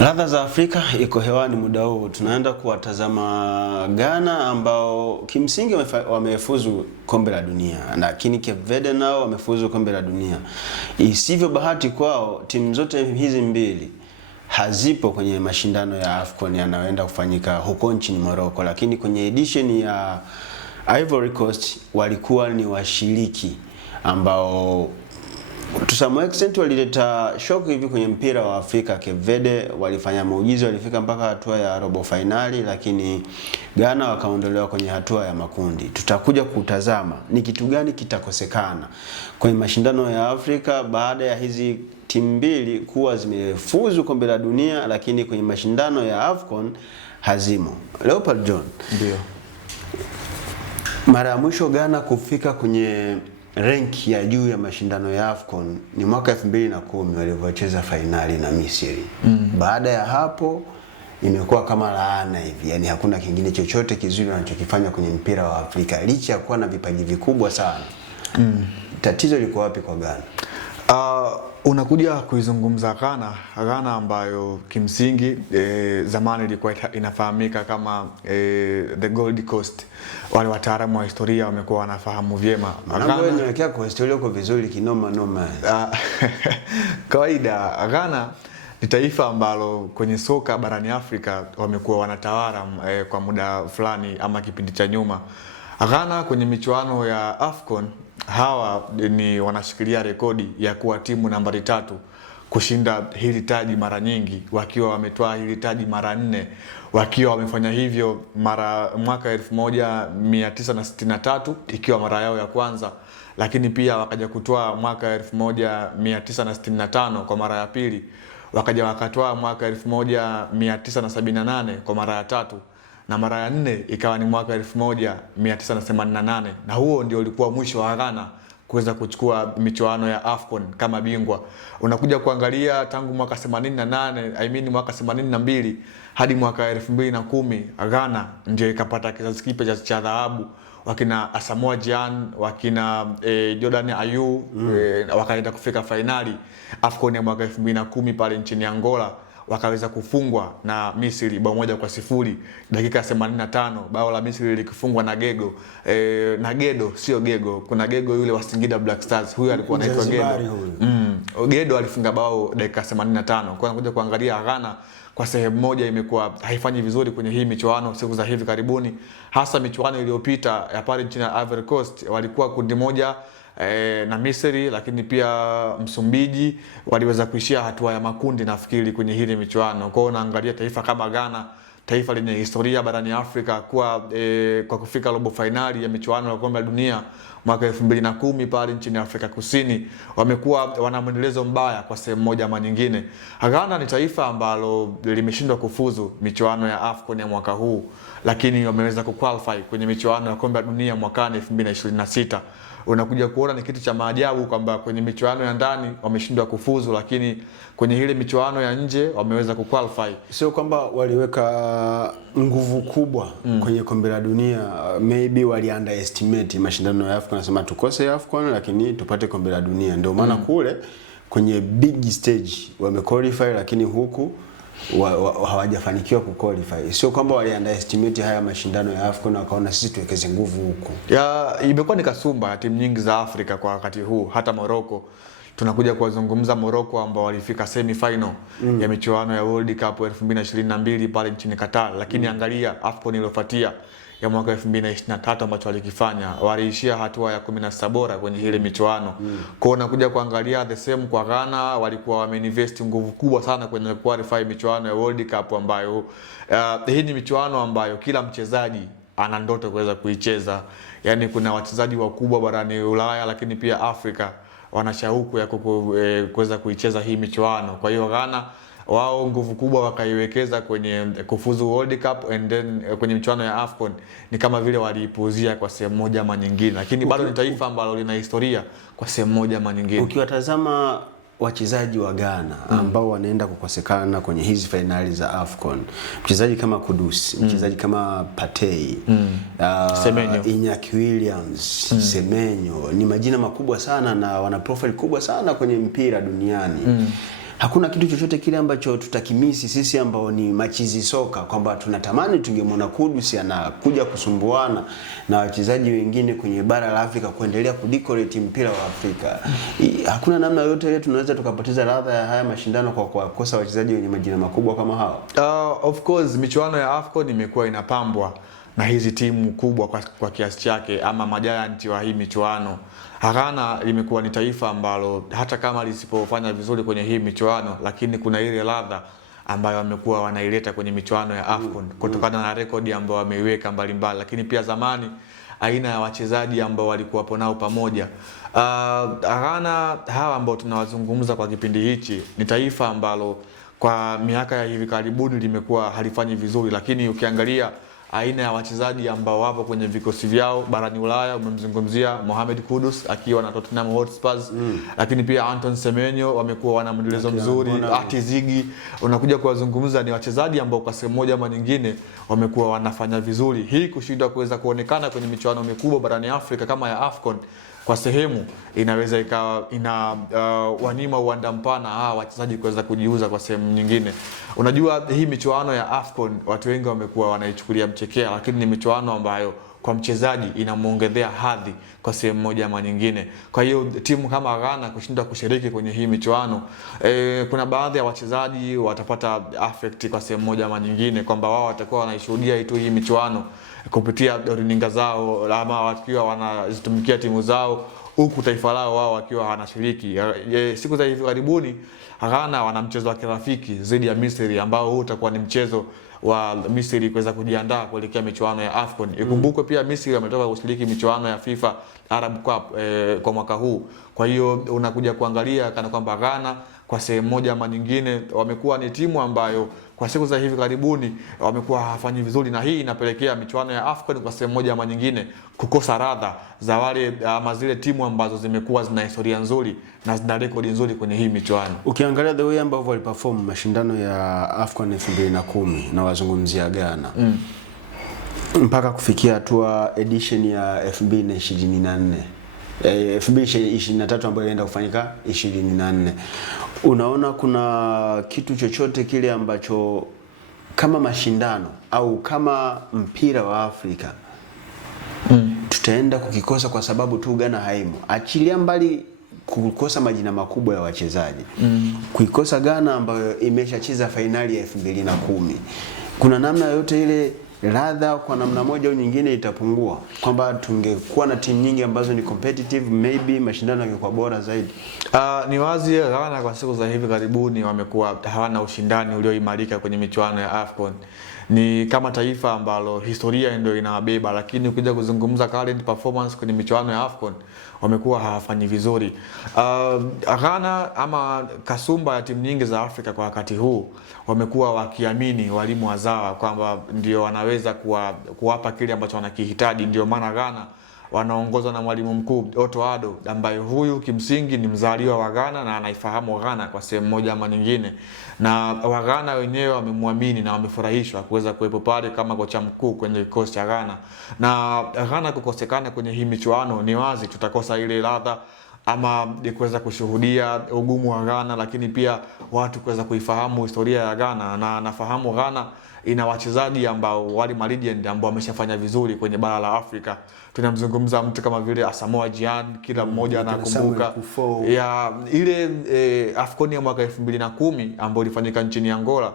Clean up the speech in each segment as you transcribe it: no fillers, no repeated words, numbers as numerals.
Ladha za Afrika iko hewani muda huu. Tunaenda kuwatazama Ghana ambao kimsingi wamefuzu kombe la dunia, lakini Cape Verde nao wamefuzu kombe la dunia. Isivyo bahati kwao, timu zote hizi mbili hazipo kwenye mashindano ya AFCON yanayoenda kufanyika huko nchini Morocco, lakini kwenye edition ya Ivory Coast walikuwa ni washiriki ambao to some extent walileta shock hivi kwenye mpira wa Afrika. Cape Verde walifanya muujiza, walifika mpaka hatua ya robo finali, lakini Ghana wakaondolewa kwenye hatua ya makundi. Tutakuja kutazama ni kitu gani kitakosekana kwenye mashindano ya Afrika baada ya hizi timu mbili kuwa zimefuzu kombe la dunia, lakini kwenye mashindano ya AFCON hazimo. Leopard John, ndio mara ya mwisho Ghana kufika kwenye rank ya juu ya mashindano ya AFCON ni mwaka 2010 walivyocheza finali na Misri. Baada ya hapo imekuwa kama laana hivi, yani hakuna kingine chochote kizuri wanachokifanya kwenye mpira wa Afrika licha ya kuwa na vipaji vikubwa sana. Tatizo liko wapi kwa Ghana? Unakuja kuizungumza Ghana ambayo kimsingi zamani ilikuwa inafahamika kama the Gold Coast. Wale wataalamu wa historia wamekuwa wanafahamu vyema. Ghana inaelekea kwa historia uko vizuri kinoma noma. Kawaida Ghana ni taifa ambalo kwenye soka barani Afrika wamekuwa wanatawala kwa muda fulani ama kipindi cha nyuma. Ghana kwenye michuano ya AFCON hawa ni wanashikilia rekodi ya kuwa timu nambari 3 kushinda hili taji mara nyingi, wakiwa wametoa hili taji mara 4, wakiwa wamefanya hivyo mwaka 1963 ikiwa mara yao ya kwanza, lakini pia wakaja kutoa mwaka 1965 kwa mara ya pili, wakaja wakatoa mwaka 1978 kwa mara ya 3, na mara ya 4 ikawa ni mwaka 1988, na huo ndio ulikuwa mwisho wa Ghana kuweza kuchukua michuano ya AFCON kama bingwa. Unakuja kuangalia tangu mwaka 88, mwaka 82 hadi mwaka 2010 Ghana ndio ikapata kizazi kipya cha dhahabu, wakina Asamoah Gyan, wakina Jordan Ayew, wakaenda kufika finali AFCON ya mwaka 2010 pale nchini Angola, wakaweza kufungwa na Misri bao 1-0 dakika 85, bao la Misri likifungwa na Gego na Gedo, sio Gego, kuna Gego yule wa Singida Black Stars, huyu alikuwa anaitwa Gedo. Gedo alifunga bao dakika 85. Kwa anakuja kuangalia Ghana kwa sehemu moja imekuwa haifanyi vizuri kwenye hii michuano siku za hivi karibuni, hasa michuano iliyopita ya pale nchini Ivory Coast walikuwa kundi moja na Misri, lakini pia Msumbiji waliweza kuishia hatua ya makundi nafikiri kwenye hili michuano. Kwa hiyo unaangalia taifa kama Ghana, taifa lenye historia barani Afrika, kwa kufika robo finali ya michuano ya kombe la dunia mwaka 2010 pale nchini Afrika Kusini, wamekuwa wana mwendelezo mbaya kwa sehemu moja ama nyingine. Ghana ni taifa ambalo limeshindwa kufuzu michuano ya AFCON ya mwaka huu, lakini wameweza kuqualify kwenye michuano ya kombe la dunia mwaka 2026. Unakuja kuona ni kitu cha maajabu kwamba kwenye michuano ya ndani wameshindwa kufuzu, lakini kwenye ile michuano ya nje wameweza kuqualify. Sio kwamba waliweka nguvu kubwa kwenye kombe la dunia, maybe wali underestimate mashindano ya AFCON, nasema tukose AFCON lakini tupate kombe la dunia. Ndio maana kule kwenye big stage wamequalify, lakini huku hawajafanikiwa kuqualify. Sio kwamba wali underestimate haya mashindano ya AFCON wakaona sisi tuwekeze nguvu huko. Imekuwa ni kasumba ya timu nyingi za Afrika kwa wakati huu, hata Morocco. Tunakuja kuwazungumza Morocco ambao walifika semi final ya michuano ya World Cup 2022 pale nchini Qatar, lakini angalia AFCON iliyofuatia ya mwaka 2023 ambacho walikifanya, waliishia hatua ya 16 bora kwenye ile michuano. Kwa hiyo unakuja kuangalia the same kwa Ghana, walikuwa wameinvest nguvu kubwa sana kwenye qualify michuano ya World Cup ambayo hii ni michuano ambayo kila mchezaji ana ndoto kuweza kuicheza. Yaani kuna wachezaji wakubwa barani Ulaya lakini pia Afrika wana shauku ya kuweza kuicheza hii michuano. Kwa hiyo Ghana wao nguvu kubwa wakaiwekeza kwenye kufuzu World Cup, and then kwenye michuano ya AFCON ni kama vile waliipuzia kwa sehemu moja ama nyingine, lakini bado ni taifa ambalo lina historia kwa sehemu moja ama nyingine. Ukiwatazama wachezaji wa Ghana ambao wanaenda kukosekana kwenye hizi finali za AFCON, mchezaji kama Kudus, mchezaji kama Partey, Iñaki Williams, Semenyo, ni majina makubwa sana na wana profile kubwa sana kwenye mpira duniani. Hakuna kitu chochote kile ambacho tutakimisi sisi ambao ni machizi soka, kwamba tunatamani tungemwona Kudus anakuja kusumbuana na wachezaji wengine kwenye bara la Afrika kuendelea kudecorate mpira wa Afrika. Hakuna namna yoyote ile tunaweza tukapoteza ladha ya haya mashindano kwa kukosa wachezaji wenye majina makubwa kama hao. Of course michuano ya AFCON imekuwa inapambwa na hizi timu kubwa kwa kiasi chake, ama majayanti wa hii michuano. Ghana limekuwa ni taifa ambalo hata kama lisipofanya vizuri kwenye hii michuano, lakini kuna ile ladha ambayo wamekuwa wanaileta kwenye michuano ya AFCON kutokana na rekodi ambayo wameiweka mbalimbali, lakini pia zamani aina ya wachezaji ambao walikuwa hapo nao pamoja. Ghana hawa ambao tunawazungumza kwa kipindi hichi ni taifa ambalo kwa miaka ya hivi karibuni limekuwa halifanyi vizuri, lakini ukiangalia aina ya wachezaji ambao wapo kwenye vikosi vyao barani Ulaya, umemzungumzia Mohamed Kudus akiwa na Tottenham Hotspur, lakini pia Anton Semenyo wamekuwa wana mwendelezo mzuri, Atizigi, unakuja kuwazungumza ni wachezaji ambao kwa sehemu moja ama nyingine wamekuwa wanafanya vizuri. Hii kushindwa kuweza kuonekana kwenye michuano mikubwa barani Afrika kama ya AFCON kwa sehemu inaweza ikawa wanyima uwanda mpana hawa wachezaji kuweza kujiuza kwa sehemu nyingine. Unajua hii michuano ya AFCON watu wengi wamekuwa wanaichukulia mchekea, lakini ni michuano ambayo kwa mchezaji inamuongezea hadhi kwa sehemu moja ama nyingine. Kwa hiyo timu kama Ghana kushindwa kushiriki kwenye hii michuano, kuna baadhi ya wachezaji watapata affect kwa sehemu moja ama nyingine, kwamba wao watakuwa wanaishuhudia tu hii michuano kupitia runinga zao, ama wakiwa wanazitumikia timu zao huku taifa lao wao wakiwa wanashiriki. Siku za hivi karibuni Ghana wana mchezo wa kirafiki dhidi ya Misri, ambao huu utakuwa ni mchezo wa Misri kuweza kujiandaa kuelekea michuano ya AFCON. Ikumbukwe pia Misri wametoka kushiriki michuano ya FIFA Arab Cup kwa mwaka huu. Kwa hiyo unakuja kuangalia kana kwamba Ghana kwa sehemu moja ama nyingine wamekuwa ni timu ambayo kwa siku za hivi karibuni wamekuwa hawafanyi vizuri, na hii inapelekea michuano ya AFCON kwa sehemu moja ama nyingine kukosa radha za wale ama zile timu ambazo zimekuwa zina historia nzuri na zina rekodi nzuri kwenye hii michuano. Ukiangalia the way ambavyo waliperform mashindano ya AFCON 2010 na wazungumzia Ghana mpaka kufikia hatua edition ya 2024 2023 ambayo inaenda kufanyika 24, unaona kuna kitu chochote kile ambacho kama mashindano au kama mpira wa Afrika tutaenda kukikosa kwa sababu tu Ghana haimo? Achilia mbali kukosa majina makubwa ya wachezaji, kuikosa Ghana ambayo imeshacheza fainali ya 2010, kuna namna yote ile ladha kwa namna moja au nyingine itapungua, kwamba tungekuwa na timu nyingi ambazo ni competitive, maybe mashindano yangekuwa bora zaidi? Ni wazi Ghana kwa siku za hivi karibuni wamekuwa hawana ushindani ulioimarika kwenye michuano ya AFCON. Ni kama taifa ambalo historia ndio inawabeba, lakini ukija kuzungumza current performance kwenye michuano ya AFCON wamekuwa hawafanyi vizuri. Ghana ama kasumba ya timu nyingi za Afrika kwa wakati huu wamekuwa wakiamini walimu wazawa kwamba ndio wanaweza kuwapa kile ambacho wanakihitaji. Ndio maana Ghana wanaongozwa na mwalimu mkuu Otto Addo, ambaye huyu kimsingi ni mzaliwa wa Ghana na anaifahamu Ghana kwa sehemu moja ama nyingine, na Waghana wenyewe wamemwamini na wamefurahishwa kuweza kuwepo pale kama kocha mkuu kwenye kikosi cha Ghana. Na Ghana kukosekana kwenye hii michuano, ni wazi tutakosa ile ladha ama kuweza kushuhudia ugumu wa Ghana, lakini pia watu kuweza kuifahamu historia ya Ghana. Na nafahamu Ghana ina wachezaji ambao wali legend ambao wameshafanya vizuri kwenye bara la Afrika. Tunamzungumza mtu kama vile Asamoah Gyan, kila mmoja anakumbuka ya ile AFCON ya mwaka 2010 ambayo ilifanyika nchini Angola.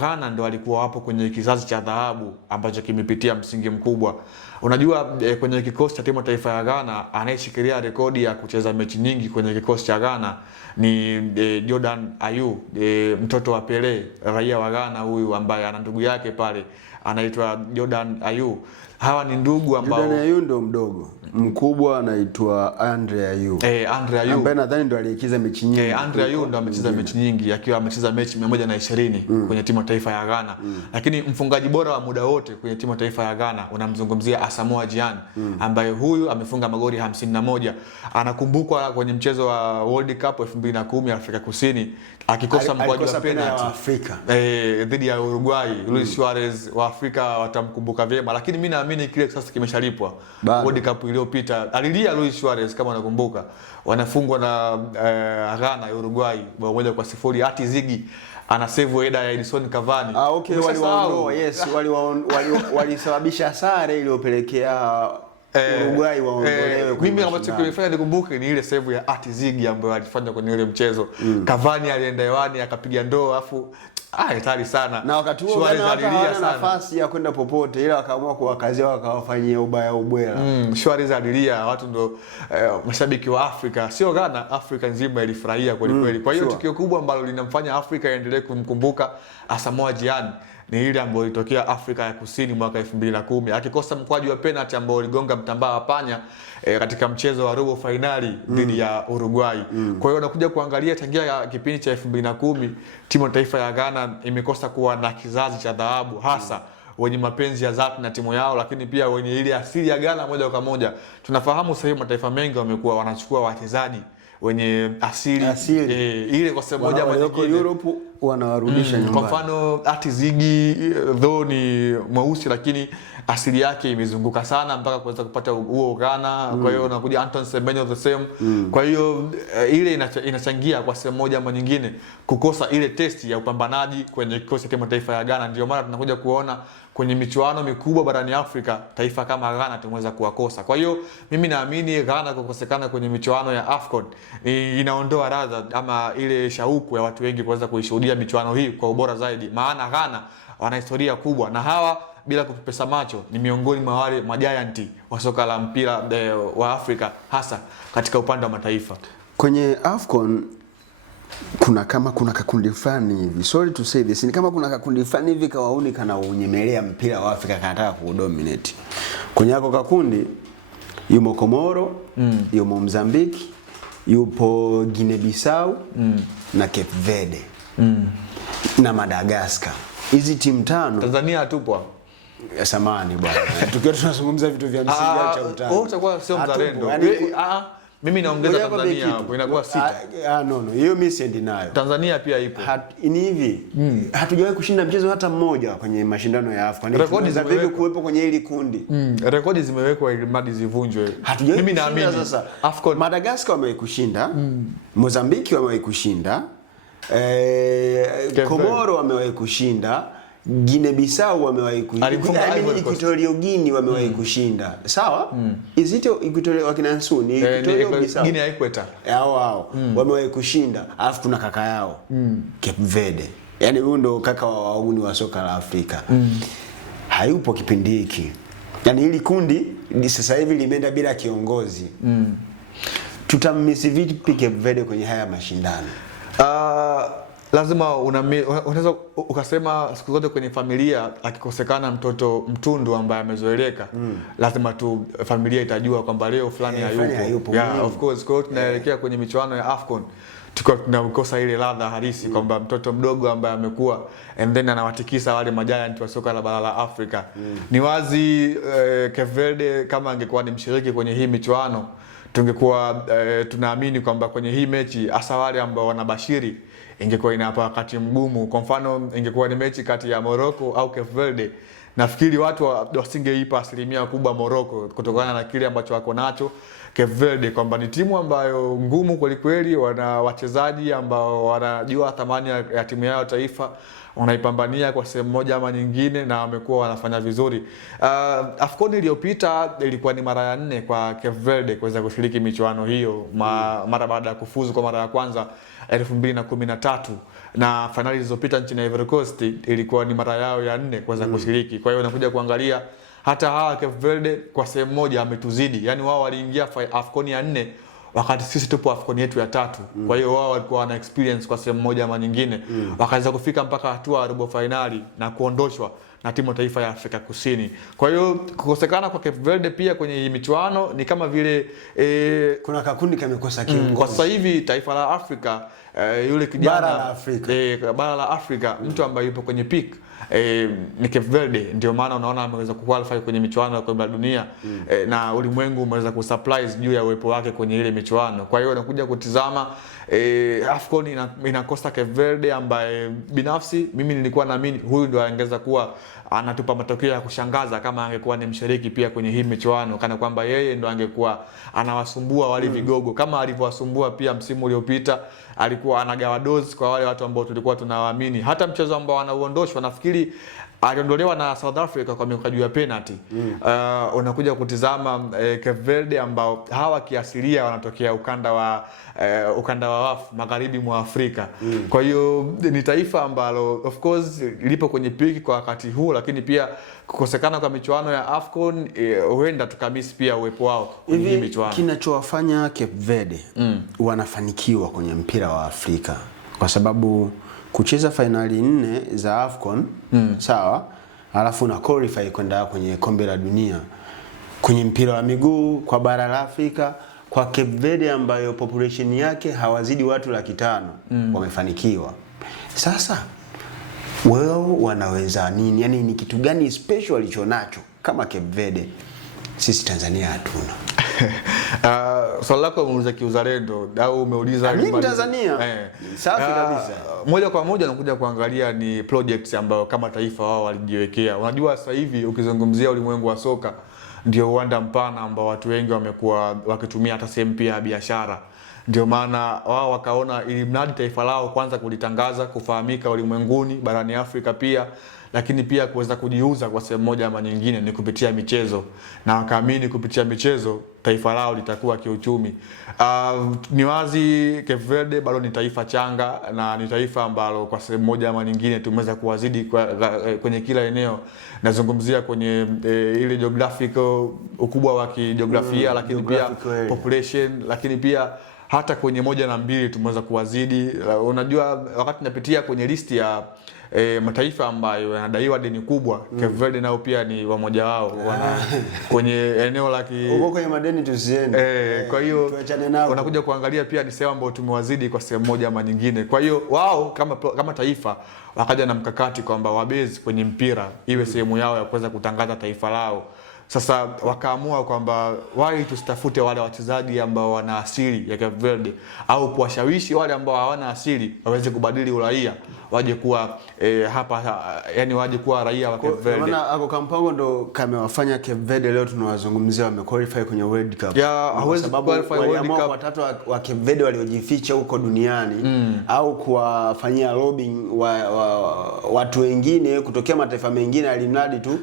Ghana ndio alikuwa hapo kwenye kizazi cha dhahabu ambacho kimepitia msingi mkubwa. Unajua kwenye kikosi cha timu taifa ya Ghana anayeshikilia rekodi ya kucheza mechi nyingi kwenye kikosi cha Ghana ni Jordan Ayew, mtoto wa Pele, raia wa Ghana huyu ambaye ana ndugu yake pale anaitwa Jordan Ayew. Hawa ni ndugu ambao Jordan Ayew ndo mdogo, mkubwa anaitwa Andre Ayew. Andre Ayew ambaye nadhani ndo alicheza mechi nyingi. Andre Ayew ndo amecheza mechi nyingi, akiwa amecheza mechi 120 kwenye timu taifa ya Ghana. Lakini mfungaji bora wa muda wote kwenye timu taifa ya Ghana unamzungumzia Asamoah Gyan, ambaye huyu amefunga magoli 51. Anakumbukwa kwenye mchezo wa World Cup 2010 Afrika Kusini akikosa mkwaju wa penalty dhidi ya Uruguay. Luis Suarez wa Afrika watamkumbuka vyema, lakini mimi naamini kile sasa kimeshalipwa. World Cup iliyopita alilia Luis Suarez kama unakumbuka, wanafungwa na Ghana Uruguay 1-0, hati Ziggy ana save header ya Edison Cavani. Okay, walisababisha sare iliyopelekea Uruguay waondolewe. Mimi ambacho kilifanya nikumbuke ni ile save ya hati Ziggy ambayo alifanya kwenye ile mchezo. Cavani alienda hewani akapiga ndoo afu hatari sana. Na wakati huo hana nafasi ya kwenda popote, ila wakaamua kuwakazia wakawafanyia ubwela. Suarez alilia, watu ndo mashabiki wa Afrika, sio Ghana, Afrika nzima ilifurahia kweli kweli. Kwa hiyo tukio kubwa ambalo linamfanya Afrika iendelee kumkumbuka Asamoah Gyan ni ile ambayo ilitokea Afrika ya Kusini mwaka 2010 akikosa mkwaju wa penalty ambao uligonga mtambaa wa panya katika mchezo wa robo finali dhidi ya Uruguay. Kwa hiyo unakuja kuangalia tangia kipindi cha 2010 timu ya taifa ya Ghana imekosa kuwa na kizazi cha dhahabu, hasa wenye mapenzi ya dhati na timu yao, lakini pia wenye ile asili ya Ghana moja kwa moja. Tunafahamu sasa hivi mataifa mengi wamekuwa wanachukua wachezaji wenye asili. Ile kwa sababu moja ama nyingine Europe wanawarudisha nyumbani. Kwa mfano hati Ziggy though ni mweusi lakini asili yake imezunguka sana mpaka kuweza kupata huo Ghana. Kwa hiyo unakuja Anton Semenyo the same. Kwa hiyo ile inachangia kwa sehemu moja ama nyingine kukosa ile testi ya upambanaji kwenye kikosi cha mataifa ya Ghana. Ndio maana tunakuja kuona kwenye michuano mikubwa barani Afrika taifa kama Ghana tumeweza kuwakosa. Kwa hiyo mimi naamini Ghana kukosekana kwenye michuano ya AFCON inaondoa radha ama ile shauku ya watu wengi kuweza kuishuhudia michuano hii kwa ubora zaidi. Maana Ghana wana historia kubwa na hawa bila kupepesa macho ni miongoni mwa wale majianti wa soka la mpira wa Afrika, hasa katika upande wa mataifa. Kwenye AFCON kuna kakundi fulani hivi, sorry to say this, ni kama kuna kakundi fulani hivi kawauni kana unyemelea mpira wa Afrika kanataka kudominate. Kwenye hako kakundi yumo Komoro, yumo Mozambique, yupo Guinea Bissau na Cape Verde na Madagascar. Hizi timu tano. Tanzania hatupo. Samani bwana. Tukiwa tunazungumza vitu vya msingi acha utani. Utakuwa sio mzalendo. Mimi naongeza Tanzania hapo inakuwa 6. No. Hiyo mimi siendi nayo. Tanzania pia ipo. Ni hivi. Hatujawahi kushinda mchezo hata mmoja kwenye mashindano ya AFCON. Rekodi za vipi kuwepo kwenye hili kundi. Rekodi zimewekwa ili mradi zivunjwe. Mimi naamini sasa AFCON Madagascar wamewahi kushinda, Mozambique wamewahi kushinda, Komoro wamewahi kushinda, Guinea Bissau wamewahi kushinda, Equatorial Guinea wamewahi kushinda. Sawa? Izito Equatorial wakinansu ni Equatorial Bissau. Guinea Equator. Hao wamewahi kushinda. Alafu kuna kaka yao Cape Verde. Yaani huyo ndo kaka wa wauni wa soka la Afrika. Hayupo kipindi hiki. Yaani hili kundi sasa hivi limeenda bila kiongozi. Tutamisi vipi Cape Verde kwenye haya mashindano? Lazima unaweza ukasema siku zote kwenye familia akikosekana mtoto mtundu ambaye amezoeleka, lazima tu familia itajua kwamba leo fulani hayupo. Of course, kwa hiyo tunaelekea kwenye michuano ya AFCON tukiwa tunakosa ile ladha halisi kwamba mtoto mdogo ambaye amekuwa and then anawatikisa wale majiant wa soka la bara la Afrika. Ni wazi Cape Verde kama angekuwa ni mshiriki kwenye hii michuano tungekuwa tunaamini kwamba kwenye hii mechi hasa wale ambao wanabashiri ingekuwa inapa wakati mgumu. Kwa mfano ingekuwa ni mechi kati ya Morocco au Cape Verde, nafikiri watu wasingeipa asilimia kubwa Morocco kutokana na kile ambacho wako nacho Cape Verde, kwamba ni timu ambayo ngumu kweli kweli, wana wachezaji ambao wanajua thamani ya timu yao taifa, wanaipambania kwa sehemu moja ama nyingine na wamekuwa wanafanya vizuri. AFCON iliyopita ilikuwa ni mara ya 4 kwa Cape Verde kuweza kushiriki michuano hiyo mara baada ya kufuzu kwa mara ya kwanza 2013 na finali zilizopita nchini Ivory Coast ilikuwa ni mara yao ya 4 kuweza kushiriki. Kwa hiyo unakuja kuangalia hata hawa Cape Verde kwa sehemu moja ametuzidi. Yaani wao waliingia AFCON ya 4 wakati sisi tupo AFCON yetu ya 3. Kwa hiyo wao walikuwa wana experience kwa sehemu moja ama nyingine. Wakaweza kufika mpaka hatua ya robo finali na kuondoshwa na timu taifa ya Afrika Kusini. Kwa hiyo kukosekana kwa Cape Verde pia kwenye hii michuano ni kama vile kuna kakundi kamekosa kiongozi. Kwa sasa hivi taifa la Afrika yule kijana bara la Afrika mtu ambaye yupo kwenye peak ni Cape Verde. Ndio maana unaona ameweza kuqualify kwenye michuano ya kombe la dunia na ulimwengu umeweza kusurprise juu ya uwepo wake kwenye ile michuano. Kwa hiyo unakuja kutizama AFCON inakosa Cape Verde ambaye binafsi mimi nilikuwa naamini huyu ndio angeweza kuwa anatupa matokeo ya kushangaza kama angekuwa ni mshiriki pia kwenye hii michuano, kana kwamba yeye ndo angekuwa anawasumbua wale vigogo kama alivyowasumbua pia msimu uliopita. Alikuwa anagawa dozi kwa wale watu ambao tulikuwa tunawaamini. Hata mchezo ambao anauondoshwa nafikiri aliondolewa na South Africa kwa mikwaju ya penalty. Unakuja kutizama Cape Verde ambao hawa kiasilia wanatokea ukanda wa wafu magharibi mwa Afrika. Kwa hiyo ni taifa ambalo of course lipo kwenye piki kwa wakati huu, lakini pia kukosekana kwa michuano ya AFCON huenda tukamisi pia uwepo wao kwenye hii michuano. Kinachowafanya Cape Verde wanafanikiwa kwenye mpira wa Afrika kwa sababu kucheza finali 4 za AFCON sawa, alafu na qualify kwenda kwenye kombe la dunia kwenye mpira wa miguu kwa bara la Afrika, kwa Cape Verde ambayo population yake hawazidi watu 500,000 wamefanikiwa. Sasa wao wanaweza nini? Yani ni kitu gani special walichonacho kama Cape Verde sisi Tanzania hatuna? Swali lako umeuliza kiuzalendo au umeuliza mimi Tanzania? Safi kabisa. Moja kwa moja nakuja kuangalia ni projects ambayo kama taifa wao walijiwekea. Unajua sasa hivi ukizungumzia ulimwengu wa soka ndio uwanda mpana ambao watu wengi wamekuwa wakitumia hata sehemu pia ya biashara. Ndio maana wao wakaona ili mradi taifa lao kwanza kulitangaza, kufahamika ulimwenguni, barani Afrika pia, lakini pia kuweza kujiuza kwa sehemu moja ama nyingine ni kupitia michezo, na wakaamini kupitia michezo taifa lao litakuwa kiuchumi. Ni wazi Cape Verde bado ni taifa changa na ni taifa ambalo kwa sehemu moja ama nyingine tumeweza kuwazidi kwenye kila eneo. Nazungumzia kwenye ile geographical, ukubwa wa kijiografia, lakini pia population, lakini pia hata kwenye 1 na 2 tumeweza kuwazidi. Unajua wakati napitia kwenye listi ya mataifa ambayo yanadaiwa deni kubwa, Cape Verde nao pia ni wamoja wao kwenye eneo la huko kwenye madeni tusiende. Kwa hiyo unakuja kuangalia pia ni sehemu ambayo tumewazidi kwa sehemu moja ama nyingine. Kwa hiyo wao kama taifa wakaja na mkakati kwamba wabezi kwenye mpira iwe sehemu yao ya kuweza kutangaza taifa lao. Sasa wakaamua kwamba why tusitafute wale wachezaji ambao wana asili ya Cape Verde au kuwashawishi wale ambao hawana asili waweze kubadili uraia waje kuwa hapa, yani waje kuwa raia wa Cape Verde. Maana ako Kampango ndo kamewafanya Cape Verde leo tunawazungumzia wamequalify kwenye World Cup. Hawezi qualify World Cup watatu wa Cape Verde waliojificha huko duniani au kuwafanyia lobbying watu wengine kutokea mataifa mengine alimradi tu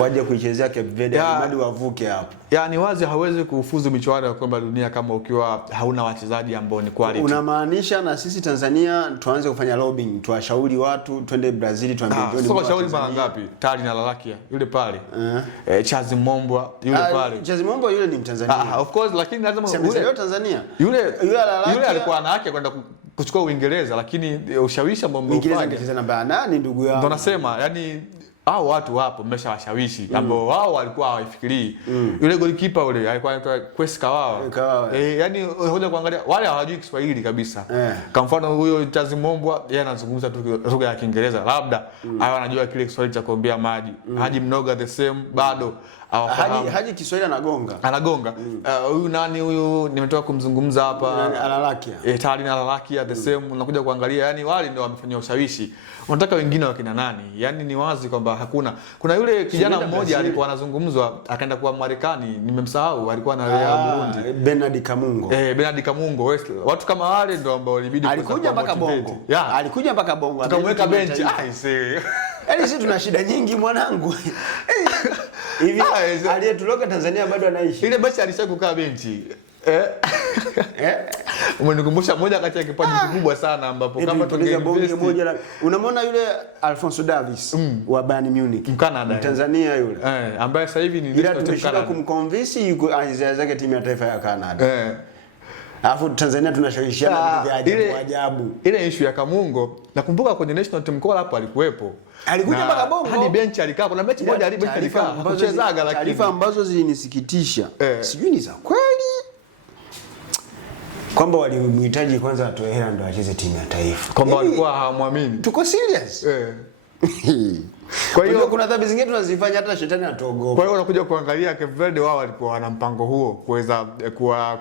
waje kuichezea Cape Verde alimradi wavuke hapo. Ni wazi hawezi kufuzu michuano ya kombe la dunia kama ukiwa hauna wachezaji ambao ni quality. Unamaanisha na sisi Tanzania tuanze kufanya lobbying, tuwashauri watu twende Brazil tuambie John. Sio shauri mara ngapi? Tali na Lalakia yule pale. Charles Mombwa yule pale. Charles Mombwa yule ni Mtanzania. Of course, lakini lazima yule Tanzania. Yule alikuwa na haki kwenda kuchukua Uingereza, lakini ushawishi ambao Uingereza angecheza namba nani ndugu yangu. Ndio nasema yani hao watu wapo mmeshawashawishi ambao wao walikuwa hawafikirii. Yule goalkeeper yule alikuwa anaitwa Kwesi Kawawa. Yani hoja kuangalia wale hawajui Kiswahili kabisa. Kwa mfano huyo Charles Mombwa yeye anazungumza tu lugha ya Kiingereza, labda hao anajua kile Kiswahili cha kuombea maji. Haji Mnoga the same bado Haji Kiswahili anagonga. Huyu nani huyu nimetoka kumzungumza hapa Alalakia. Tali na Alalakia the same. Unakuja kuangalia yani wale ndio wamefanya ushawishi. Unataka wengine wakina nani? Yani ni wazi kwamba hakuna. Kuna yule kijana mmoja alikuwa anazungumzwa akaenda kwa Marekani, nimemsahau, alikuwa na Burundi. Bernard Kamungo. Bernard Kamungo. Watu kama wale ndio ambao ilibidi alikuja mpaka Bongo. Alikuja mpaka Bongo. Tukamweka bench. Yaani sisi tuna shida nyingi mwanangu. Hivi aliyetuloka Tanzania bado anaishi. Ile basi alishakukaa benchi. Umenikumbusha moja kati ya kipaji kikubwa sana ambapo kama tungeinvest moja. Unamwona yule Alphonso Davies wa Bayern Munich, Mkanada, Tanzania yule ambaye sasa hivi ni tumeshika kumconvince yuko anzia zake timu ya taifa ya Canada. Alafu Tanzania tunashawishiana vitu vya ajabu. Ile issue ya Kamungo nakumbuka kwenye national team call hapo alikuwepo. Alikuja mpaka Bongo. Hadi bench alikaa. Kuna mechi moja bench alikaa. Hakuchezaga lakini taarifa ambazo zilinisikitisha. Sijui ni za kweli. Kwamba walimhitaji kwanza atoe hela ndo acheze timu ya taifa. Kwamba walikuwa hawamwamini. Tuko serious? Kwa hiyo kuna dhambi zingine tunazifanya hata shetani atogopa. Kwa hiyo unakuja kuangalia Cape Verde, wao walikuwa wana mpango huo kuweza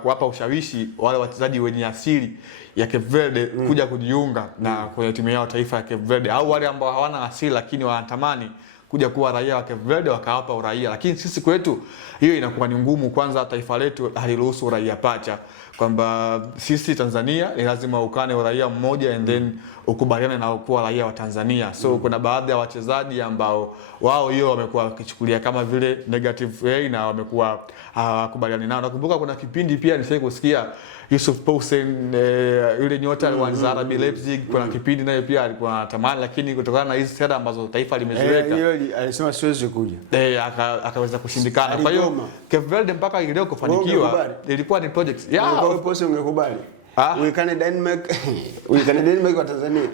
kuwapa ushawishi wale wachezaji wenye asili ya Cape Verde kuja kujiunga na kwenye timu yao taifa ya Cape Verde, au wale ambao hawana asili lakini wanatamani kuja kuwa raia wa Cape Verde wakawapa uraia. Lakini sisi kwetu hiyo inakuwa ni ngumu. Kwanza taifa letu haliruhusu uraia pacha, kwamba sisi Tanzania ni lazima ukane uraia mmoja and then ukubaliane na kuwa raia wa Tanzania. So kuna baadhi ya wachezaji ambao wao hiyo wamekuwa wakichukulia kama vile negative way na wamekuwa hawakubaliani nao. Nakumbuka kuna kipindi pia nishawahi kusikia Yusuf Poulsen yule nyota wa RB Leipzig, kuna kipindi naye pia alikuwa anatamani, lakini kutokana na hizi sera ambazo taifa limeziweka alisema siwezi kuja. Akaweza kushindikana. Kwa hiyo Cape Verde mpaka leo kufanikiwa ilikuwa ni project. Wewe Poulsen ungekubali? Uikane Denmark kwa Tanzania.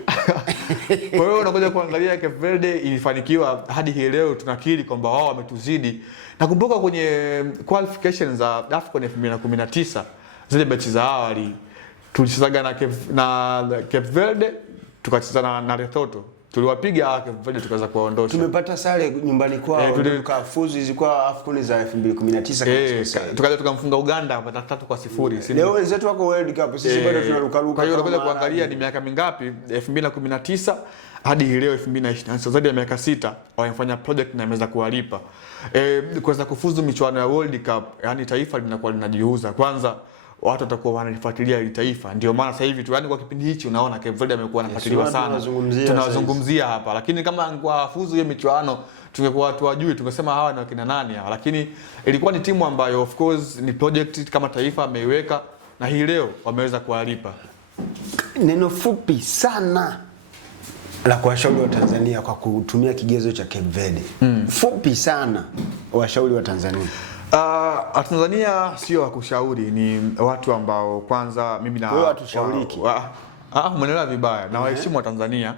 Kwa hiyo unakuja kuangalia Cape Verde ilifanikiwa hadi hii leo tunakiri kwamba wao wametuzidi. Nakumbuka kwenye qualifications za AFCON 2019 zile mechi za awali tulichezaga na Cape Verde, tukacheza na Lesotho. Tuliwapiga Cape Verde tukaweza kuwaondosha. Tumepata sare nyumbani kwao, tukafuzu zilikuwa AFCON za 2019 tukaja tukamfunga Uganda hapa 3-0. Leo wenzetu wako World Cup, sisi bado tunaruka ruka. Kwa hiyo unakuja kuangalia ni miaka mingapi, 2019 hadi leo 2020, zaidi ya miaka 6 wamefanya project na imeweza kuwalipa. Kuweza kufuzu michuano ya World Cup, yani taifa linakuwa linajiuza. Kwanza watu watakuwa wanalifuatilia ile taifa. Ndio maana sasa hivi tu, yani kwa kipindi hichi unaona Cape Verde amekuwa anafuatiliwa sana. Tunawazungumzia hapa. Lakini kama angekuwa fuzu hiyo michuano tungekuwa watu wajui, tungesema hawa ni wakina nani hawa. Lakini ilikuwa ni timu ambayo of course ni project kama taifa ameiweka, na hii leo wameweza kuwalipa. Neno fupi sana la kuwashauri wa Tanzania kwa kutumia kigezo cha Cape Verde. Fupi sana washauri wa Tanzania. Tanzania sio wa kushauri, ni watu ambao kwanza mimi na wewe watushauriki. Umeelewa vibaya. Na waheshimu wa Tanzania,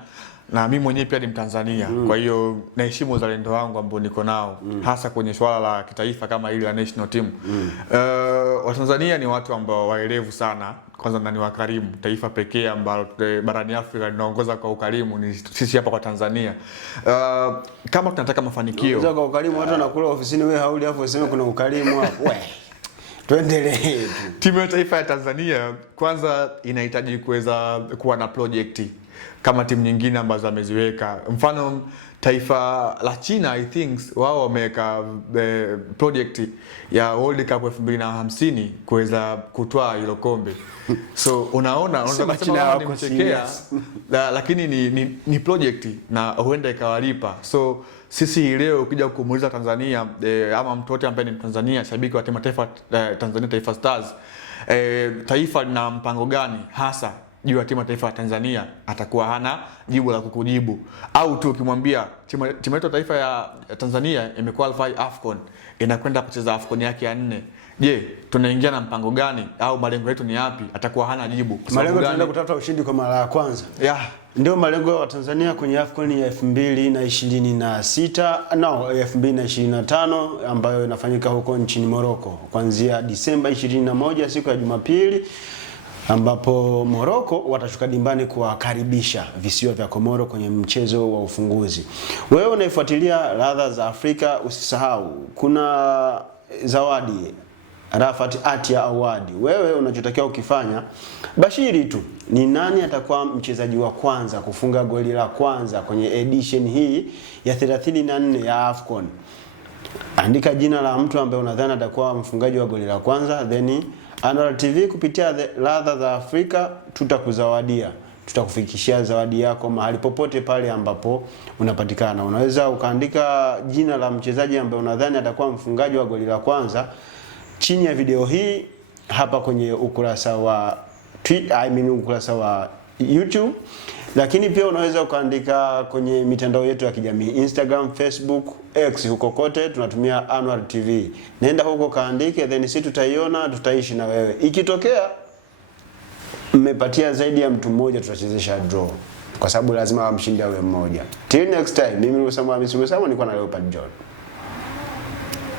na mimi mwenyewe pia ni Mtanzania. Kwa hiyo naheshimu uzalendo wangu ambao niko nao, hasa kwenye swala la kitaifa kama ile la national team. Watanzania ni watu ambao waelevu sana, kwanza na ni wakarimu. Taifa pekee ambalo barani Afrika linaongoza kwa ukarimu ni sisi hapa kwa Tanzania. Kama tunataka mafanikio kwa ukarimu, watu wanakula ofisini, wewe hauli hapo useme kuna ukarimu hapo. Tuendelee. Timu ya taifa ya Tanzania kwanza inahitaji kuweza kuwa na project kama timu nyingine ambazo ameziweka. Mfano taifa la China, I think wao wameweka project ya World Cup 2050 kuweza kutoa hilo kombe. So unaona unasema ni mchekea, lakini ni project na huenda ikawalipa. So sisi leo ukija kumuuliza Tanzania ama mtu wote ambaye ni Tanzania, shabiki wa timu taifa Tanzania Taifa Stars, taifa lina mpango gani hasa juu ya timu taifa ya Tanzania, atakuwa hana jibu la kukujibu. Au tu ukimwambia timu yetu taifa ya Tanzania imequalify AFCON, inakwenda kucheza AFCON yake ya 4. Je, tunaingia na mpango gani au malengo yetu ni yapi? Atakuwa hana jibu. Malengo tunaenda kutafuta ushindi kwa mara ya kwanza. Ndio malengo ya Tanzania kwenye AFCON ya 2026 2025 ambayo inafanyika huko nchini Morocco kuanzia Disemba 21 siku ya Jumapili, ambapo Morocco watashuka dimbani kuwakaribisha visiwa vya Komoro kwenye mchezo wa ufunguzi. Wewe unaifuatilia ladha za Afrika, usisahau kuna zawadi Rafat Atia Award. Wewe unachotakiwa ukifanya, bashiri tu ni nani atakuwa mchezaji wa kwanza kufunga goli la kwanza kwenye edition hii ya 34 ya AFCON. Andika jina la mtu ambaye unadhani atakuwa mfungaji wa goli la kwanza, then Anwar TV kupitia ladha za Afrika tutakuzawadia. Tutakufikishia zawadi yako mahali popote pale ambapo unapatikana. Unaweza ukaandika jina la mchezaji ambaye unadhani atakuwa mfungaji wa goli la kwanza chini ya video hii hapa kwenye ukurasa wa ukurasa wa YouTube. Lakini pia unaweza ukaandika kwenye mitandao yetu ya kijamii, Instagram, Facebook, X, huko kote tunatumia Anwar TV. Nenda huko kaandike, then sisi tutaiona, tutaishi na wewe. Ikitokea mmepatia zaidi ya mtu mmoja, tutachezesha draw, kwa sababu lazima mshindi awe mmoja. Till next time, mimi Usama nilikuwa na Leopard John.